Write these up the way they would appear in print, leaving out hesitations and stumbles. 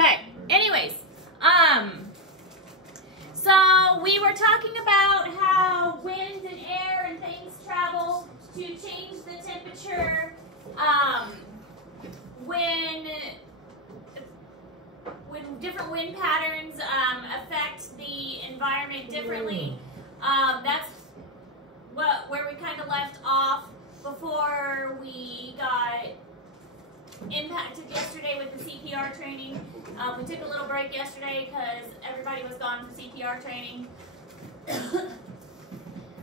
Okay, anyways, so we were talking about how wind and air and things travel to change the temperature, when different wind patterns affect the environment differently. That's where we kind of left off before we got impacted yesterday with the CPR training. We took a little break yesterday because everybody was gone for CPR training.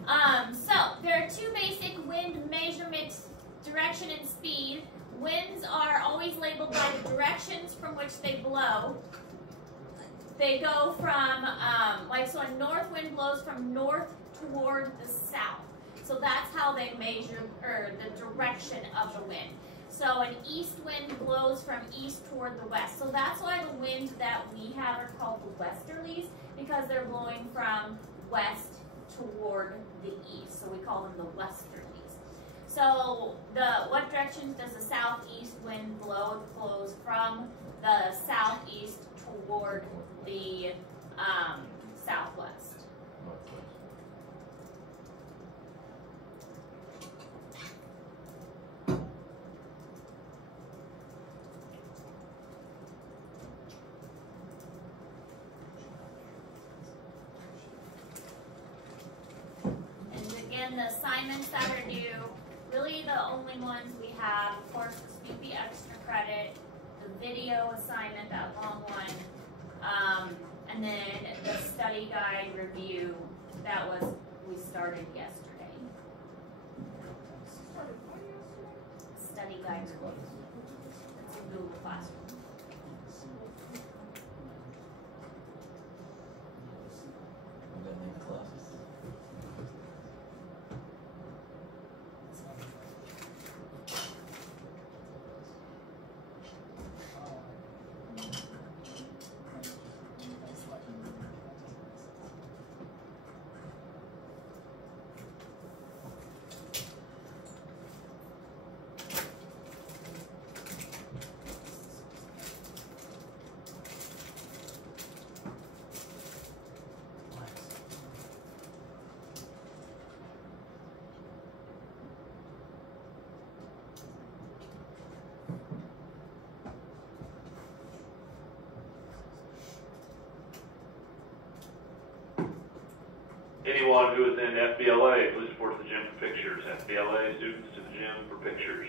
So there are two basic wind measurements: direction and speed. Winds are always labeled by the directions from which they blow. They go from, so a north wind blows from north toward the south. So that's how they measure the direction of the wind. So an east wind blows from east toward the west. So that's why the winds that we have are called the westerlies, because they're blowing from west toward the east. So we call them the westerlies. So what directions does the southeast wind blow? It blows from the southeast toward the southwest. And the assignments that are due, really the only ones we have, of course, the Snoopy extra credit, the video assignment, that long one, and then the study guide review that we started yesterday. Study guide review. It's in Google Classroom. Anyone who is in FBLA, please report to the gym for pictures. FBLA students to the gym for pictures.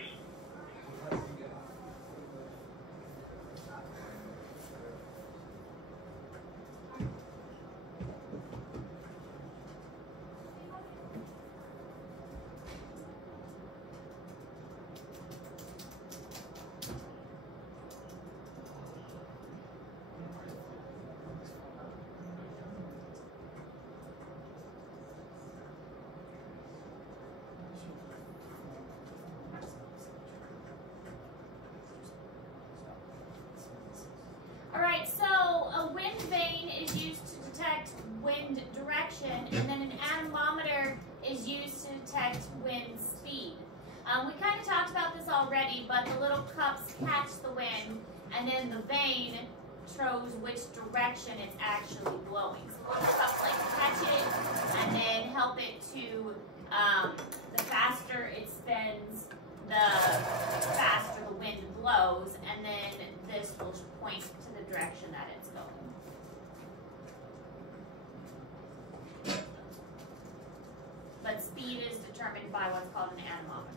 Alright, so a wind vane is used to detect wind direction, and then an anemometer is used to detect wind speed. We kind of talked about this already, but the little cups catch the wind, and then the vane shows which direction it's actually blowing. So the little cups catch it, and then help it to, the faster it spins, the faster the wind blows, and then this will point to the direction that it's going. But speed is determined by what's called an anemometer.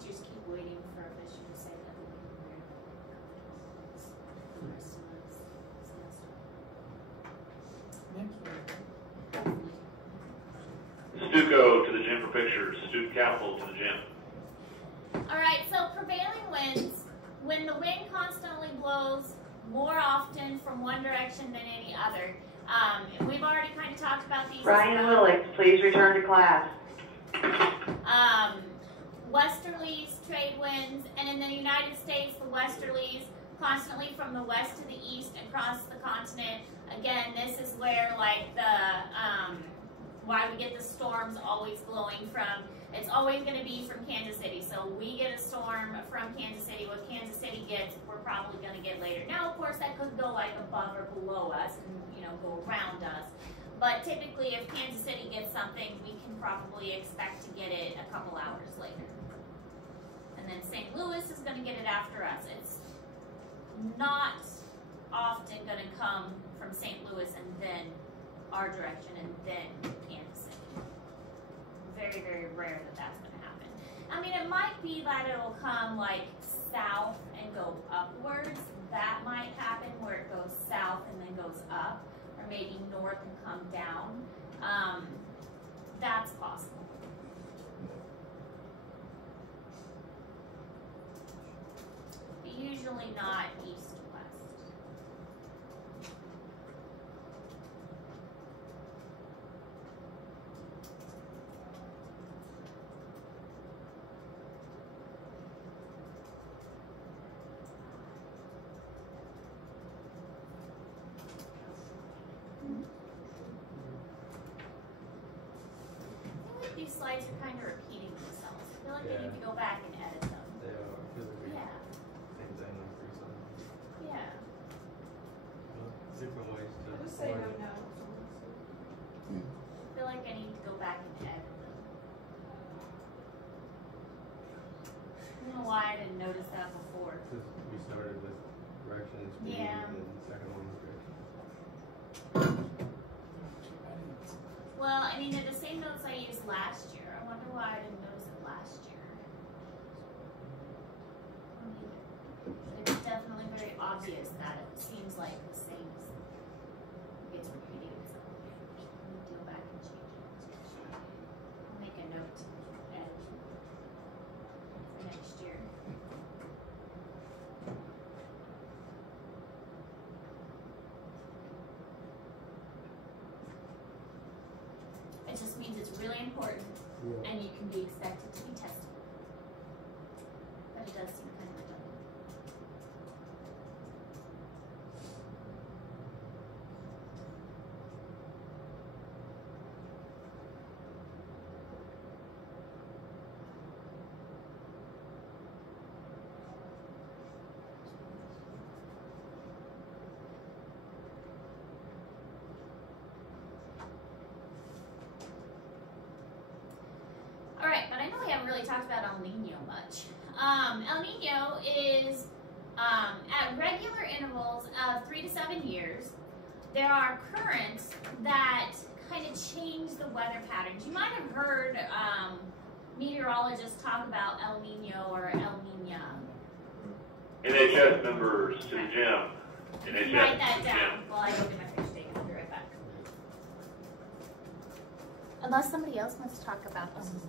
teachers keep waiting for a mission to say that we can wear the rest of the semester. Stuco to the gym for pictures. Student capital to the gym. Alright, so prevailing winds, when the wind constantly blows more often from one direction than any other. And we've already kind of talked about these. Ryan Willicks, please return to class. Westerlies, trade winds, and in the United States, the westerlies constantly from the west to the east across the continent. Again, this is where like why we get the storms always blowing from. It's always going to be from Kansas City. So we get a storm from Kansas City. What Kansas City gets, we're probably going to get later. Now, of course, that could go like above or below us and, you know, go around us. But typically, if Kansas City gets something, we can probably expect to get it a couple hours later. And then St. Louis is going to get it after us. It's not often going to come from St. Louis and then our direction and then Kansas City. Very, very rare that that's going to happen. I mean, it might be that it'll come like south and go upwards. That might happen where it goes south and then goes up, or maybe north and come down. That's possible. But usually not east to west. These slides are kind of repeating themselves. I feel like they need to go back and edit them. They are. I feel like we Yeah. same thing like recently. Yeah. Different ways to. Just say no now. I feel like I need to go back and edit them. I don't know why I didn't notice that before. Because we started with direction and speed, Yeah. and then the second one was direction. Well, I mean, they're the same notes I used last year. I wonder why I didn't notice it last year. I don't either. But it's definitely very obvious that it seems like the same gets repeating itself. Let me go back and change it. I'll make a note to edit for next year. It just means it's really important and you can be expected to be tested. But it does seem kind of redundant. Alright, but I know we haven't really talked about El Nino much. El Nino is at regular intervals of 3 to 7 years. There are currents that kind of change the weather patterns. You might have heard meteorologists talk about El Nino or El Nina. NHS members to the gym. NHS Write to that the down gym. while I go get my fish steak. I'll be right back. Unless somebody else wants to talk about them.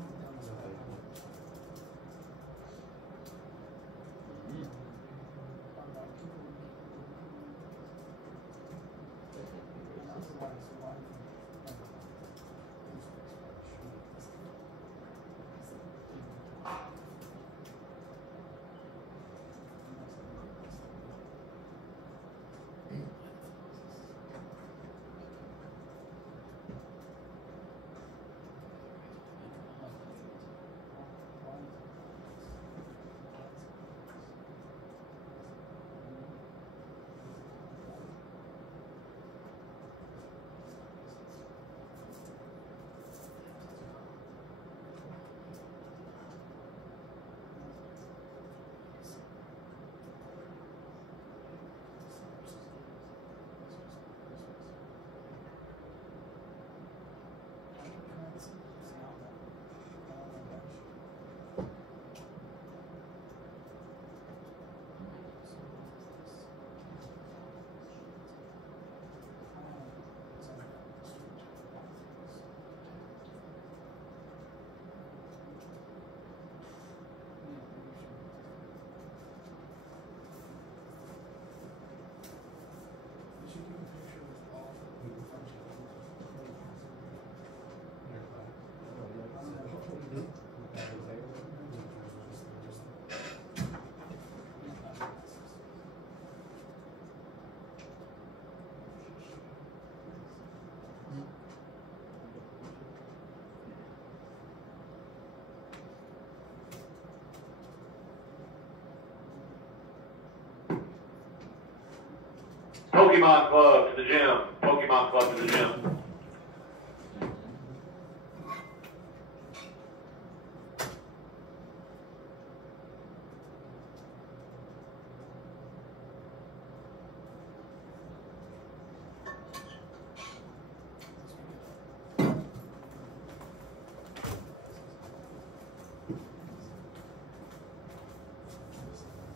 Pokemon Club to the gym. Pokemon Club to the gym.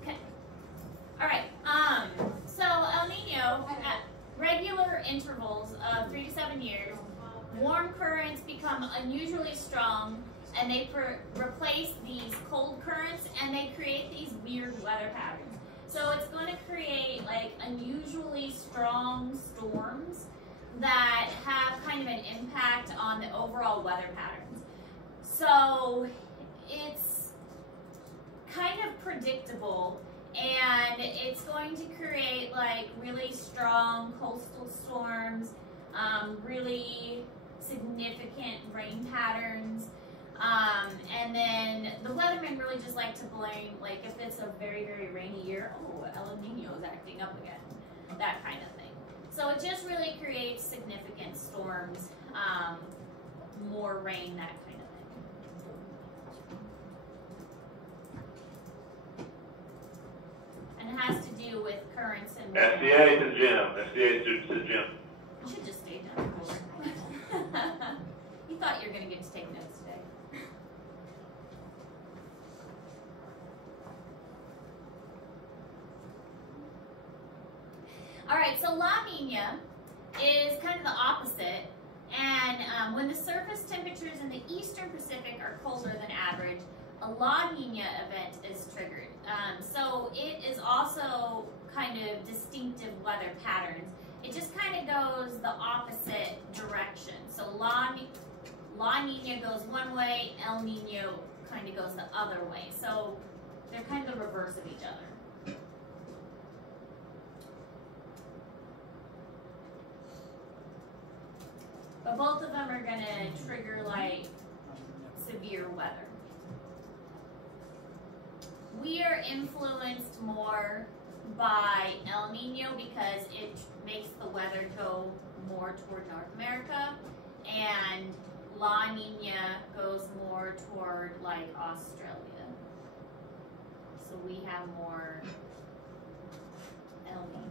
Okay. All right. So El Nino, at regular intervals of 3 to 7 years, warm currents become unusually strong, and they replace these cold currents, and they create these weird weather patterns. So it's going to create like unusually strong storms that have kind of an impact on the overall weather patterns. So it's kind of predictable, and it's going to create like really strong coastal storms, really significant rain patterns, and then the weathermen really just like to blame, like if it's a very, very rainy year, oh, El Nino is acting up again, that kind of thing. So it just really creates significant storms, more rain, that kind of thing. And it has to do with currents and SCA to the gym. SCA students to the gym. You should just stay down. You thought you were going to get to take notes today. All right, so La Nina is kind of the opposite, and when the surface temperatures in the eastern Pacific are colder than average, a La Nina event is triggered. So it is also kind of distinctive weather patterns. It just kind of goes the opposite direction. So La Nina goes one way, El Nino kind of goes the other way. So they're kind of the reverse of each other. But both of them are going to trigger like severe weather. We are influenced more by El Nino because it makes the weather go more toward North America, and La Nina goes more toward like Australia. So we have more El Nino.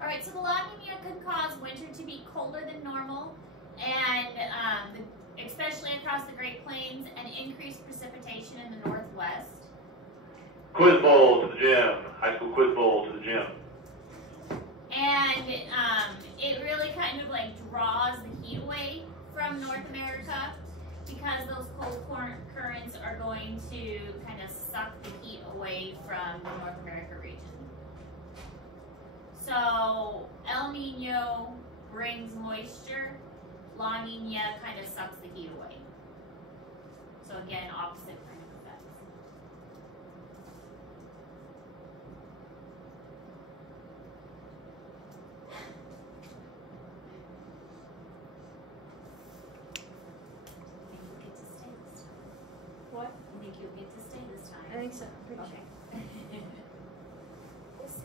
All right, so the La Nina could cause winter to be colder than normal, and especially across the Great Plains, and increased precipitation in the northwest. Quiz bowl to the gym. High school quiz bowl to the gym. And it really kind of like draws the heat away from North America, because those cold currents are going to kind of suck the heat away from the North America region. So El Nino brings moisture, La Nina kind of sucks the heat away. So again, opposite kind of effects. Think you'll get to stay this time? What? You think you'll get to stay this time? I think so. I'm pretty Okay. We'll see.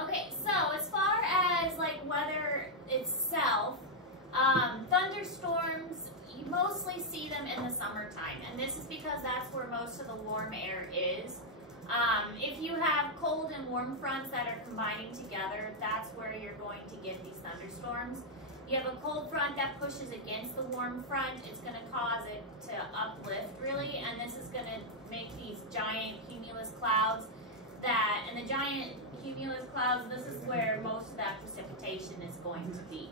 Okay, so as far as like weather itself, thunderstorms, you mostly see them in the summertime, and this is because that's where most of the warm air is. If you have cold and warm fronts that are combining together, that's where you're going to get these thunderstorms. You have a cold front that pushes against the warm front, it's going to cause it to uplift really, and this is going to make these giant cumulus clouds and the giant cumulus clouds, this is where most of that precipitation is going to be.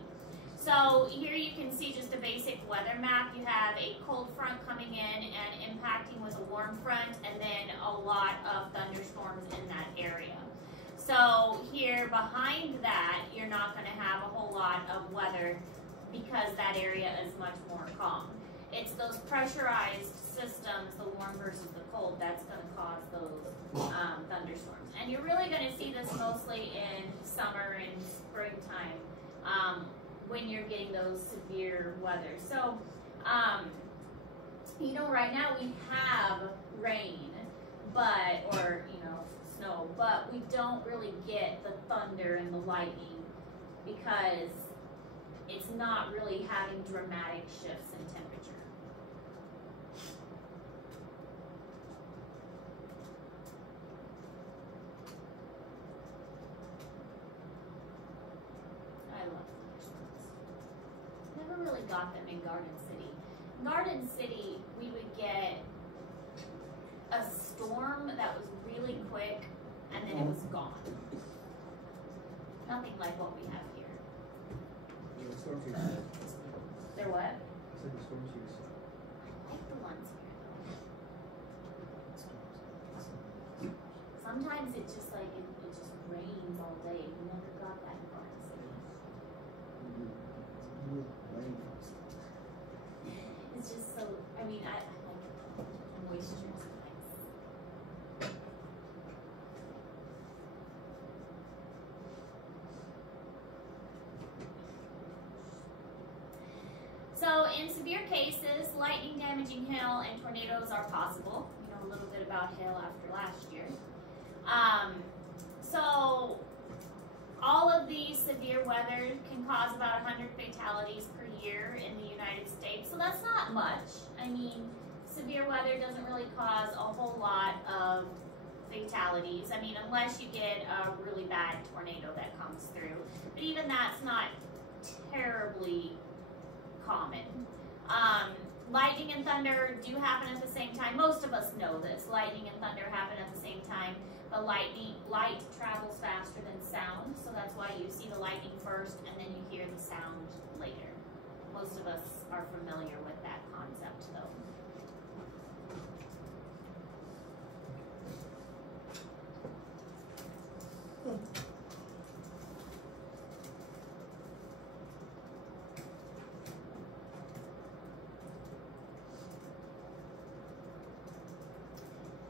So here you can see just a basic weather map. You have a cold front coming in and impacting with a warm front, and then a lot of thunderstorms in that area. So here behind that, you're not going to have a whole lot of weather because that area is much more calm. It's those pressurized systems, the warm versus the cold, that's going to cause those thunderstorms. And you're really going to see this mostly in summer and springtime when you're getting those severe weather. So, you know, right now we have rain, or snow, but we don't really get the thunder and the lightning because it's not really having dramatic shifts in temperature. I love thunderstorms. Never really got them in Garden City. In Garden City, we would get a storm that was really quick and then it was gone. Nothing like what we have here. They're what? I like the ones here though. Sometimes it's just like it just rains all day. We never got that in Garden City. It's just so, I mean, I like the moisture is nice. So in severe cases, lightning damaging hail and tornadoes are possible. You know a little bit about hail after last year. So all of these severe weather can cause about 100 fatalities per year in the United States. So that's not much. I mean, severe weather doesn't really cause a whole lot of fatalities. I mean, unless you get a really bad tornado that comes through. But even that's not terribly common. Lightning and thunder do happen at the same time. Most of us know this. Lightning and thunder happen at the same time. But light travels faster than sound, so that's why you see the lightning first and then you hear the sound later. Most of us are familiar with that concept though.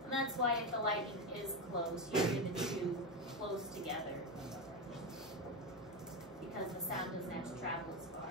And that's why if the lightning is close, you hear the two close together. Because the sound doesn't have to travel as far.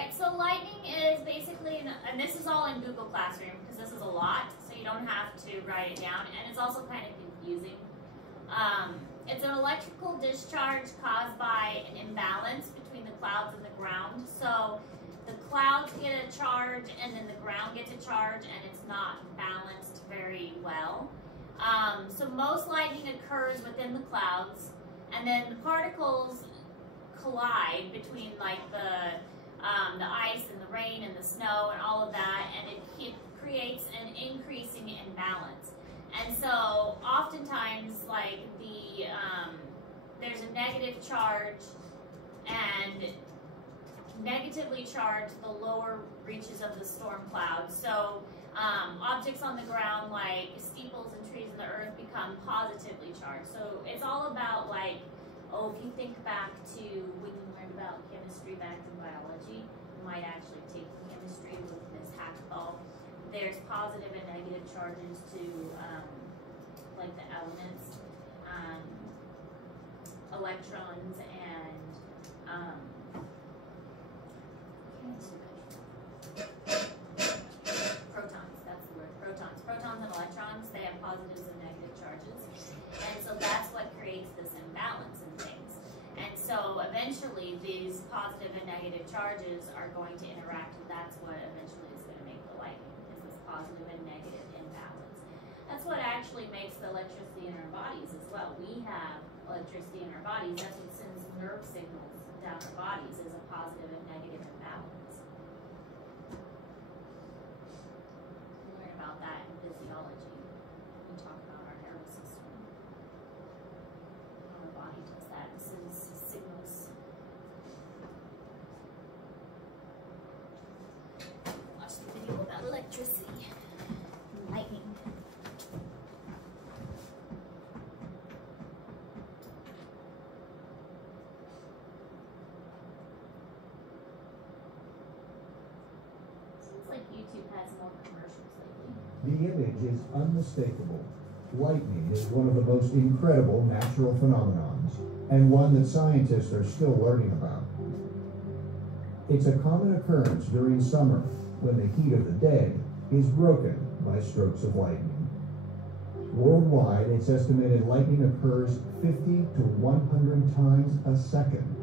Right, so lightning is basically, and this is all in Google Classroom because this is a lot, so you don't have to write it down, and it's also kind of confusing. It's an electrical discharge caused by an imbalance between the clouds and the ground. So the clouds get a charge and then the ground gets a charge, and it's not balanced very well. So most lightning occurs within the clouds, and then the particles collide between like the ice and the rain and the snow and all of that, and it creates an increasing imbalance. And so oftentimes, like there's a negative charge, and negatively charged the lower reaches of the storm cloud. So objects on the ground like steeples and trees in the earth become positively charged. So it's all about like, if you think back to when you learned about chemistry back in biology, you might actually take chemistry with Ms. Hackthal. There's positive and negative charges to like the elements, electrons, and protons. That's the word. Protons. Protons and electrons, they have positives and negative charges, and so that's what creates this imbalance in things. And so eventually these positive and negative charges are going to interact, and that's what eventually is going to make the lightning, is this positive and negative imbalance. That's what actually makes the electricity in our bodies as well. We have electricity in our bodies. That's what sends nerve signals down our bodies, is a positive and negative imbalance. We learn about that in physiology. We talk about our nervous system. Our body does that. It sends signals. Watch the video about electricity and lightning. Like YouTube has more commercials lately. The image is unmistakable. Lightning is one of the most incredible natural phenomenons, and one that scientists are still learning about. It's a common occurrence during summer, when the heat of the day is broken by strokes of lightning. Worldwide, it's estimated lightning occurs 50 to 100 times a second.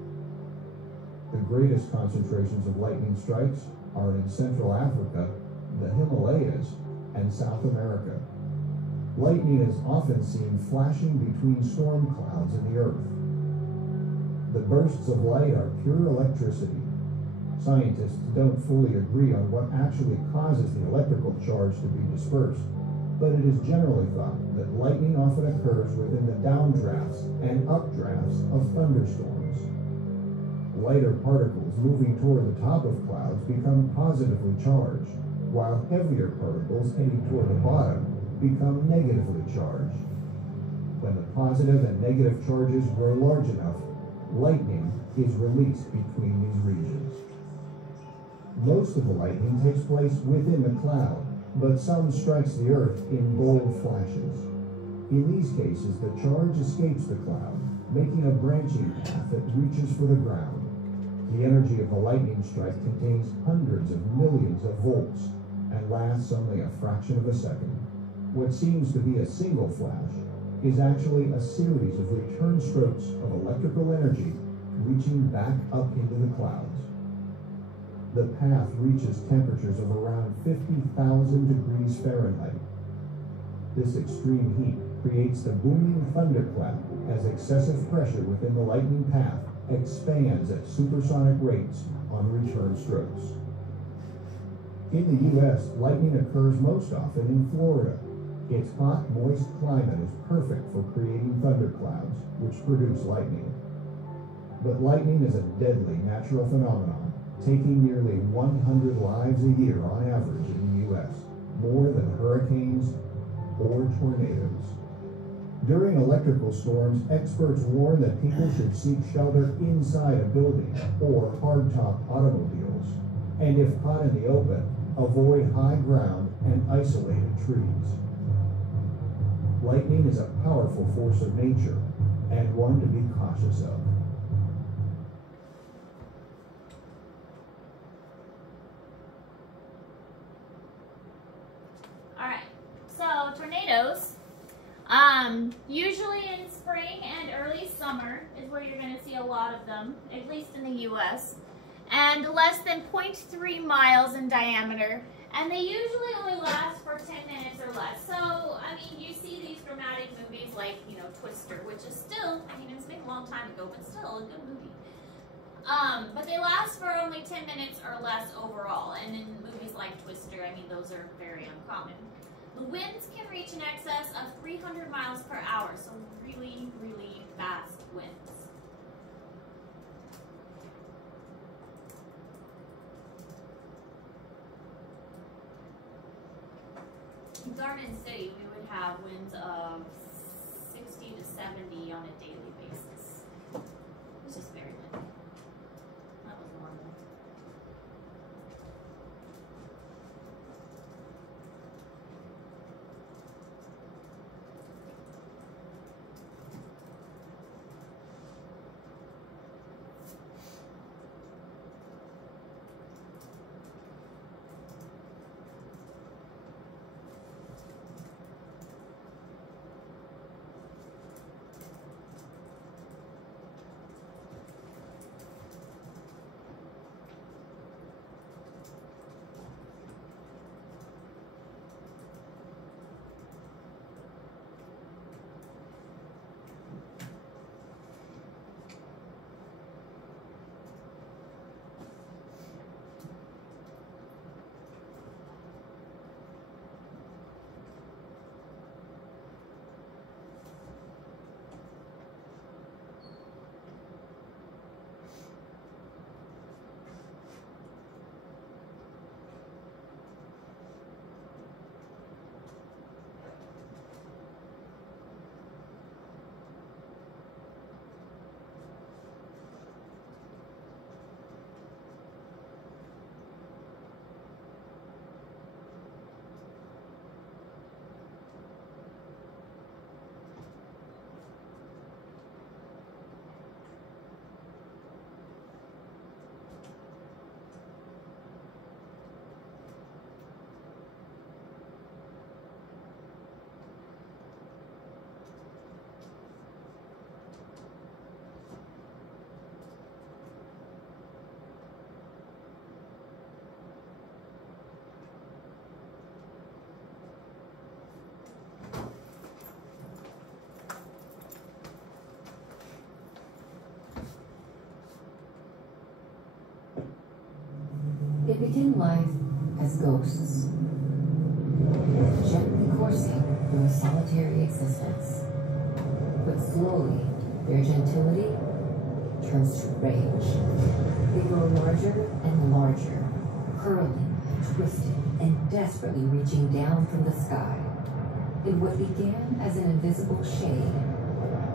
The greatest concentrations of lightning strikes are in Central Africa, the Himalayas, and South America. Lightning is often seen flashing between storm clouds in the earth. The bursts of light are pure electricity. Scientists don't fully agree on what actually causes the electrical charge to be dispersed, but it is generally thought that lightning often occurs within the downdrafts and updrafts of thunderstorms. Lighter particles moving toward the top of clouds become positively charged, while heavier particles heading toward the bottom become negatively charged. When the positive and negative charges grow large enough, lightning is released between these regions. Most of the lightning takes place within the cloud, but some strikes the earth in bold flashes. In these cases, the charge escapes the cloud, making a branching path that reaches for the ground. The energy of the lightning strike contains hundreds of millions of volts and lasts only a fraction of a second. What seems to be a single flash is actually a series of return strokes of electrical energy reaching back up into the clouds. The path reaches temperatures of around 50,000 degrees Fahrenheit. This extreme heat creates the booming thunderclap as excessive pressure within the lightning path expands at supersonic rates on return strokes. In the U.S., lightning occurs most often in Florida. Its hot, moist climate is perfect for creating thunderclouds, which produce lightning. But lightning is a deadly natural phenomenon, taking nearly 100 lives a year on average in the U.S., more than hurricanes or tornadoes. During electrical storms, experts warn that people should seek shelter inside a building or hardtop automobiles, and if caught in the open, avoid high ground and isolated trees. Lightning is a powerful force of nature, and one to be cautious of. Usually in spring and early summer is where you're going to see a lot of them, at least in the U.S., and less than 0.3 miles in diameter, and they usually only last for 10 minutes or less. So, I mean, you see these dramatic movies like, you know, Twister, which is still, I mean, it's been a long time ago, but still a good movie. But they last for only 10 minutes or less overall, and in movies like Twister, I mean, those are very uncommon. The winds can reach in excess of 300 miles per hour, so really, really fast winds. In Garden City, we would have winds of 60 to 70 on a daily basis. It's just very windy. That was normal. They begin life as ghosts, gently coursing through a solitary existence. But slowly, their gentility turns to rage. They grow larger and larger, curling, twisting, and desperately reaching down from the sky. And what began as an invisible shade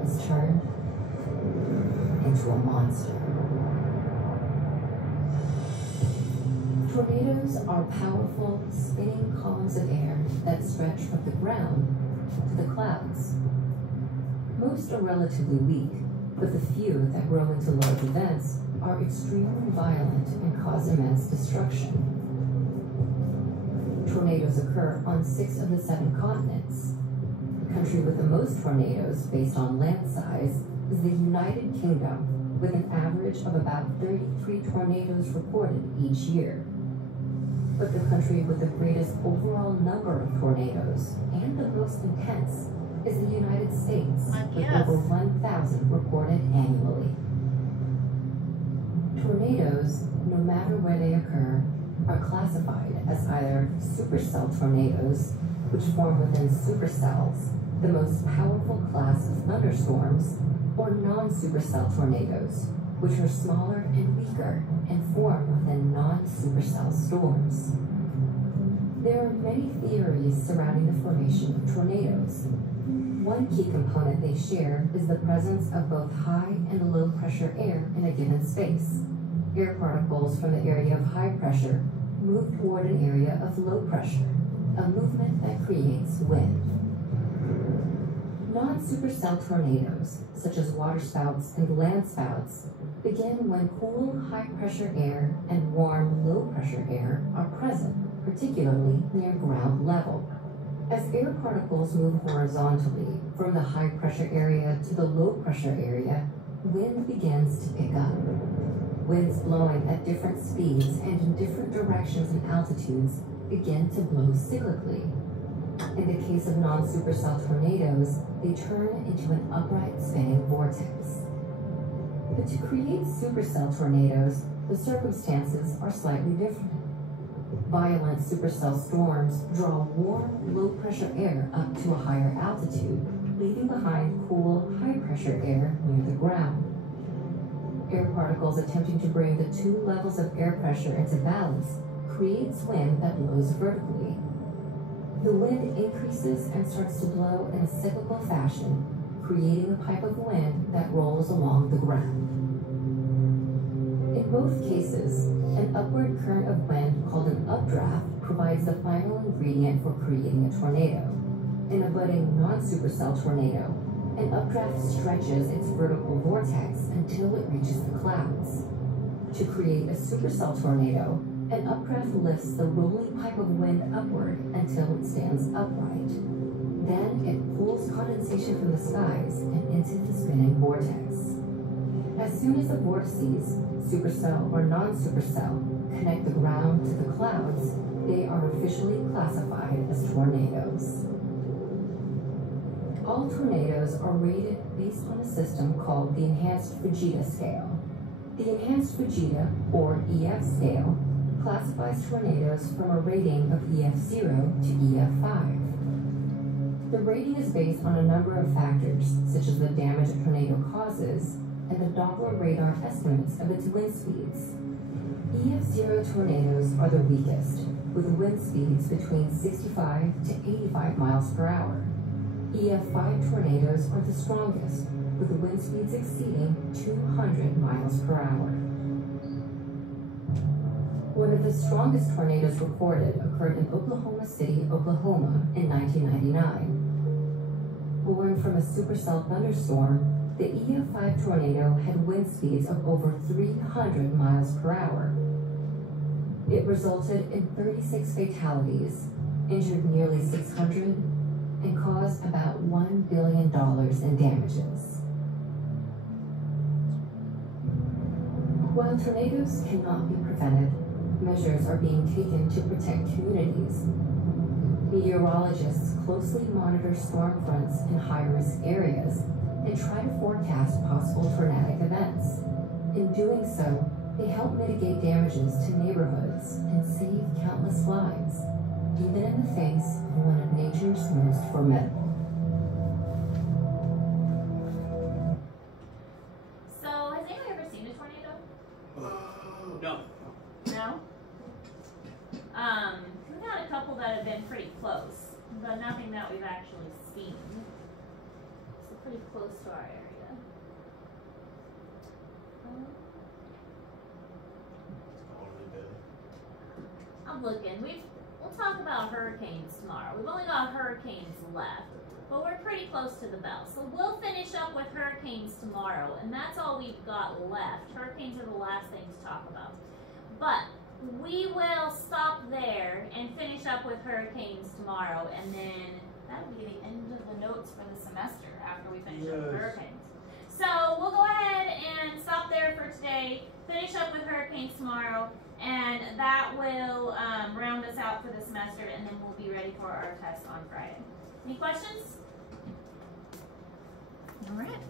is turned into a monster. Tornadoes are powerful, spinning columns of air that stretch from the ground to the clouds. Most are relatively weak, but the few that grow into large events are extremely violent and cause immense destruction. Tornadoes occur on 6 of the 7 continents. The country with the most tornadoes based on land size is the United Kingdom, with an average of about 33 tornadoes reported each year. But the country with the greatest overall number of tornadoes and the most intense is the United States, with over 1,000 reported annually. Tornadoes, no matter where they occur, are classified as either supercell tornadoes, which form within supercells, the most powerful class of thunderstorms, or non-supercell tornadoes, which are smaller and weaker and form within non-supercell storms. There are many theories surrounding the formation of tornadoes. One key component they share is the presence of both high and low pressure air in a given space. Air particles from the area of high pressure move toward an area of low pressure, a movement that creates wind. Non-supercell tornadoes, such as waterspouts and landspouts, begin when cool, high-pressure air and warm, low-pressure air are present, particularly near ground level. As air particles move horizontally from the high pressure area to the low pressure area, wind begins to pick up. Winds blowing at different speeds and in different directions and altitudes begin to blow cyclically. In the case of non-supercell tornadoes, they turn into an upright spinning vortex. But to create supercell tornadoes, the circumstances are slightly different. Violent supercell storms draw warm, low-pressure air up to a higher altitude, leaving behind cool, high-pressure air near the ground. Air particles attempting to bring the two levels of air pressure into balance creates wind that blows vertically. The wind increases and starts to blow in a cyclical fashion, creating a pipe of wind that rolls along the ground. In both cases, an upward current of wind called an updraft provides the final ingredient for creating a tornado. In a budding non-supercell tornado, an updraft stretches its vertical vortex until it reaches the clouds. To create a supercell tornado, an updraft lifts the rolling pipe of wind upward until it stands upright. Then it pulls condensation from the skies and into the spinning vortex. As soon as the vortices, supercell or non-supercell, connect the ground to the clouds, they are officially classified as tornadoes. All tornadoes are rated based on a system called the Enhanced Fujita Scale. The Enhanced Fujita, or EF scale, classifies tornadoes from a rating of EF0 to EF5. The rating is based on a number of factors, such as the damage a tornado causes and the Doppler radar estimates of its wind speeds. EF0 tornadoes are the weakest, with wind speeds between 65 to 85 miles per hour. EF5 tornadoes are the strongest, with wind speeds exceeding 200 miles per hour. One of the strongest tornadoes recorded occurred in Oklahoma City, Oklahoma in 1999. Born from a supercell thunderstorm, the EF5 tornado had wind speeds of over 300 miles per hour. It resulted in 36 fatalities, injured nearly 600, and caused about $1 billion in damages. While tornadoes cannot be prevented, measures are being taken to protect communities. Meteorologists closely monitor storm fronts in high-risk areas and try to forecast possible tornadic events. In doing so, they help mitigate damages to neighborhoods and save countless lives, even in the face of one of nature's most formidable. So, has anyone ever seen a tornado? No. No? We've had a couple that have been pretty close, but nothing that we've actually seen. So pretty close to our area. I'm looking. We'll talk about hurricanes tomorrow. We've only got hurricanes left, but we're pretty close to the bell. So we'll finish up with hurricanes tomorrow, and that's all we've got left. Hurricanes are the last thing to talk about. But we will stop there and finish up with hurricanes tomorrow, and then that'll be the end of the notes for the semester after we finish up with hurricanes. So we'll go ahead and stop there for today, finish up with hurricanes tomorrow, and that will round us out for the semester, and then we'll be ready for our test on Friday. Any questions? All right.